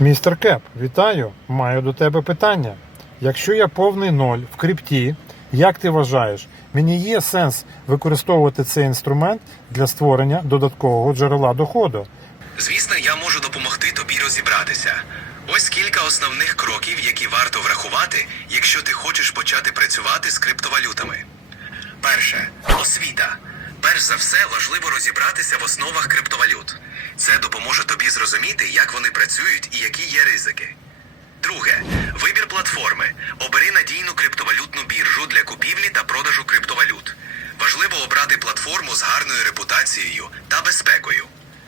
Містер Кеп, вітаю! Маю до тебе питання. Якщо я повний ноль в крипті, як ти вважаєш, мені є сенс використовувати цей інструмент для створення додаткового джерела доходу? Звісно, я можу допомогти тобі розібратися. Ось кілька основних кроків, які варто врахувати, якщо ти хочеш почати працювати з криптовалютами. Перше освіта. Перш за все, важливо розібратися в основах криптовалют. Це допоможе тобі зрозуміти, як вони працюють і які є ризики. Друге вибір платформи. Обери надійну криптовалютну біржу для купівлі та продажу криптовалют. Важливо обрати платформу з гарною репутацією та безпекою.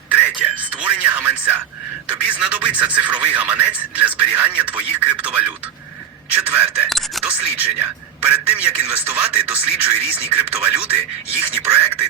Третє створення гаманця. Тобі знадобиться цифровий гаманець для зберігання твоїх криптовалют. Четверте дослідження. Перед тим як інвестувати, досліджуй різні криптовалюти, їхні проекти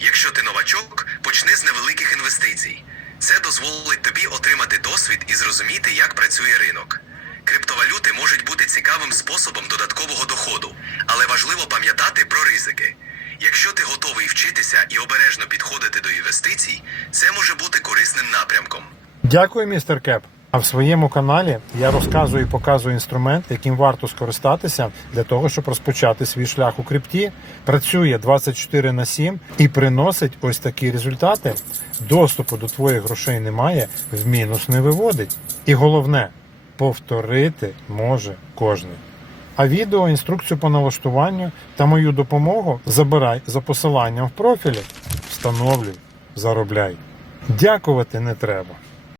Якщо ти новачок, почни з невеликих інвестицій. Це дозволить тобі отримати досвід і зрозуміти, як працює ринок. Криптовалюти можуть бути цікавим способом додаткового доходу, але важливо пам'ятати про ризики. Якщо ти готовий вчитися і обережно підходити до інвестицій, це може бути корисним напрямком. Дякую, містер Кеп. А в своєму каналі я розказую і показую інструмент, яким варто скористатися для того, щоб розпочати свій шлях у крипті. Працює 24 на 7 і приносить ось такі результати. Доступу до твоїх грошей немає, в мінус не виводить. І головне, повторити може кожен. А відео, інструкцію по налаштуванню та мою допомогу забирай за посиланням в профілі. Встановлюй, заробляй. Дякувати не треба.